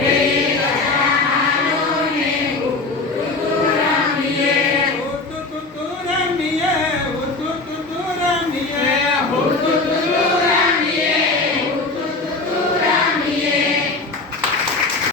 Amen.